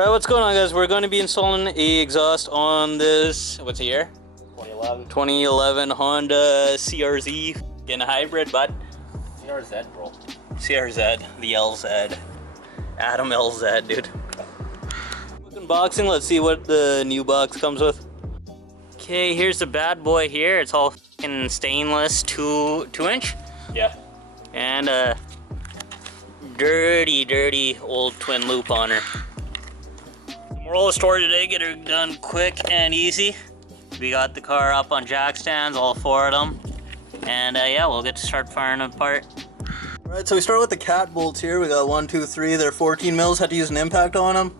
Alright, what's going on, guys? We're going to be installing a exhaust on this, what's the year? 2011 Honda CRZ. Getting a hybrid, bud. CRZ, bro. CRZ, the LZ. Adam LZ, dude. Unboxing, let's see what the new box comes with. Okay, here's the bad boy here. It's all fucking stainless, 2-inch. Yeah. And a dirty old twin loop on her. Moral of the story today, get her done quick and easy. We got the car up on jack stands, all 4 of them. And yeah, we'll get to start firing it apart. Alright, so we start with the cat bolts here. We got 1, 2, 3, they're 14 mils, had to use an impact on them.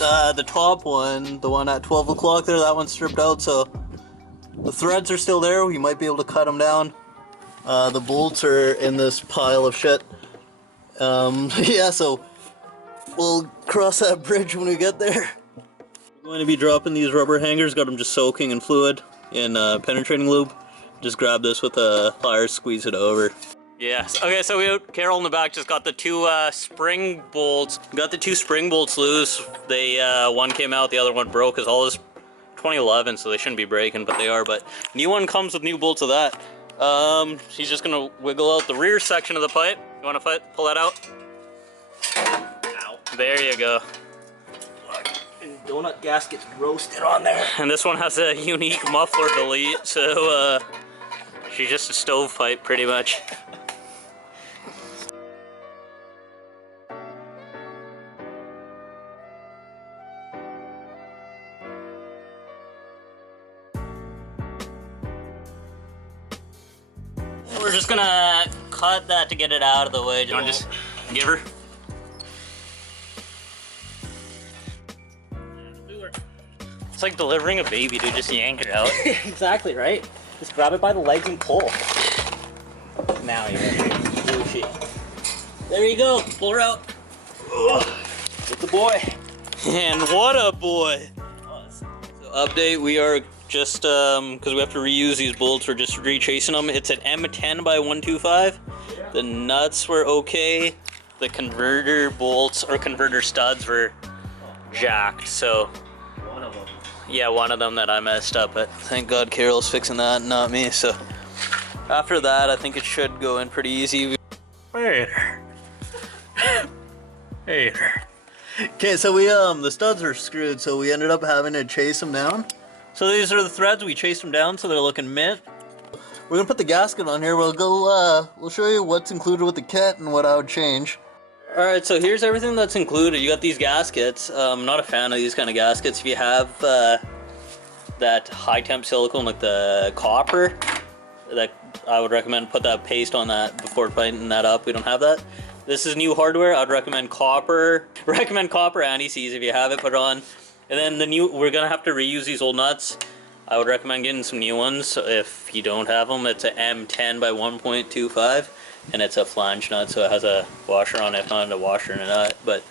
The top one, the one at 12 o'clock there, that one's stripped out, so the threads are still there. We might be able to cut them down. The bolts are in this pile of shit. Yeah, so we'll cross that bridge when we get there. We're going to be dropping these rubber hangers, got them just soaking in fluid, in penetrating lube. Just grab this with a pliers, squeeze it over. Yes. Okay, so Carol in the back just got the 2 spring bolts. Got the 2 spring bolts loose. They one came out, the other one broke. Cause all this 2011, so they shouldn't be breaking, but they are. But new one comes with new bolts of that. She's just gonna wiggle out the rear section of the pipe. You want to pull that out? Ow. There you go. And donut gasket's roasted on there. And this one has a unique muffler delete, so she's just a stovepipe pretty much. We're just gonna cut that to get it out of the way. You wanna just give her? It's like delivering a baby, dude. Just yank her out. Exactly, right? Just grab it by the legs and pull. Now you're ready. There you go. Pull her out. With the boy. And what a boy. So update, we are just, because we have to reuse these bolts, we're just re-chasing them. It's an M10 by 125. The nuts were okay. The converter bolts, or converter studs, were jacked, so. One of them. Yeah, one of them that I messed up, but thank God Carol's fixing that, not me, so. After that, I think it should go in pretty easy. Hey there. Hey there. Okay, so we, the studs are screwed, so we ended up having to chase them down. So these are the threads, we chased them down so they're looking mint. We're gonna put the gasket on here, we'll go, we'll show you what's included with the kit and what I would change. Alright, so here's everything that's included. You got these gaskets. I'm not a fan of these kind of gaskets. If you have that high temp silicone, like the copper, that I would recommend put that paste on that before tightening that up. We don't have that. This is new hardware. I'd recommend copper. Recommend copper anti-seize if you have it, put it on. And then the new, we're gonna have to reuse these old nuts. I would recommend getting some new ones if you don't have them. It's an M10 by 1.25, and it's a flange nut, so it has a washer on it. If not a washer and a nut, but.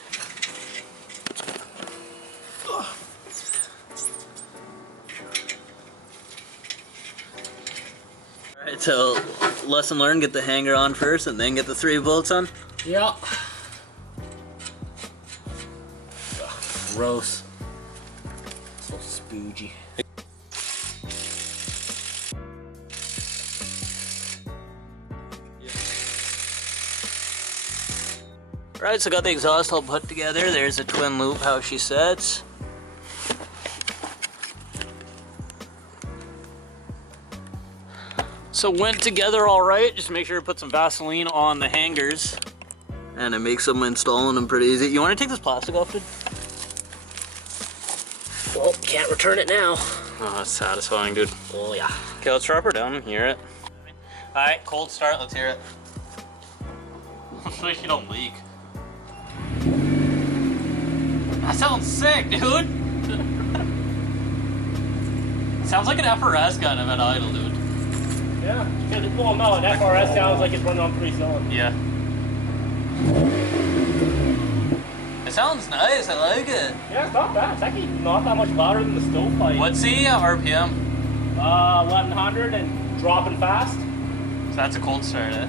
Alright, so lesson learned, get the hanger on first and then get the 3 bolts on. Yeah. Gross. So spoogy. Right, so got the exhaust all put together. There's a twin loop, how she sets. So went together all right. Just make sure to put some Vaseline on the hangers. And it makes them installing them pretty easy. You want to take this plastic off, dude? Well, can't return it now. Oh, that's satisfying, dude. Oh, yeah. Okay, let's drop her down and hear it. Alright, cold start, let's hear it. Hopefully she don't leak. That sounds sick, dude! Sounds like an FRS gun I'm at idle, dude. Yeah, because well, no, an FRS sounds like it's running on 3 cylinders. Yeah. It sounds nice, I like it. Yeah, it's not bad. It's actually not that much louder than the stovepipe. What's the RPM? 1100 and dropping fast. So that's a cold start, eh?